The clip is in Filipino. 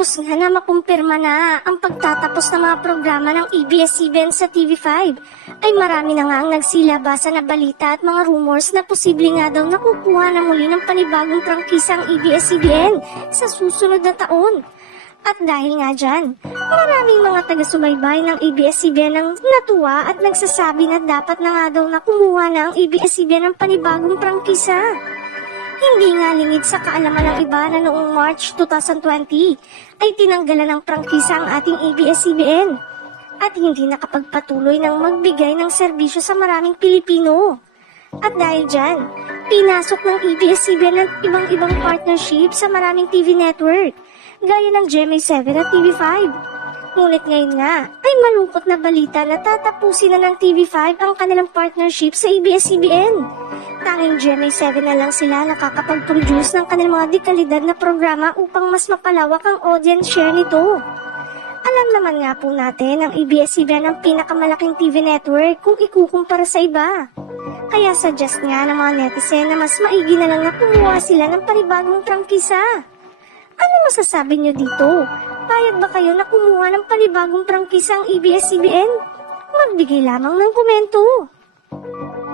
Matapos nga na makumpirma na ang pagtatapos ng mga programa ng ABS-CBN sa TV5, ay marami na nga ang nagsilabasan na balita at mga rumors na posible nga daw nakukuha na muli ng panibagong prangkisa ang ABS-CBN sa susunod na taon. At dahil nga dyan, maraming mga taga-subaybay ng ABS-CBN ang natuwa at nagsasabi na dapat na nga daw na kumuha na ang ABS-CBN ng panibagong prangkisa. Hindi nga lingid sa kaalaman ng iba na noong March 2020 ay tinanggalan ng prangkisa ang ating ABS-CBN at hindi nakapagpatuloy ng magbigay ng serbisyo sa maraming Pilipino. At dahil dyan, pinasok ng ABS-CBN ang ibang-ibang partnership sa maraming TV network gaya ng GMA7 at TV5. Ngunit ngayon nga ay malungkot na balita na tatapusin na ng TV5 ang kanilang partnership sa ABS-CBN. Tanging GMA7 na lang sila nakakapag-produce ng kanilang mga dekalidad na programa upang mas mapalawak ang audience share nito. Alam naman nga po natin ang ABS-CBN ang pinakamalaking TV network kung ikukumpara sa iba. Kaya suggest nga ng mga netizen na mas maigi na lang na kumuha sila ng panibagong prangkisa. Ano masasabi nyo dito? Payag ba kayo na kumuha ng panibagong prangkisa ang ABS-CBN? Magbigay lamang ng komento.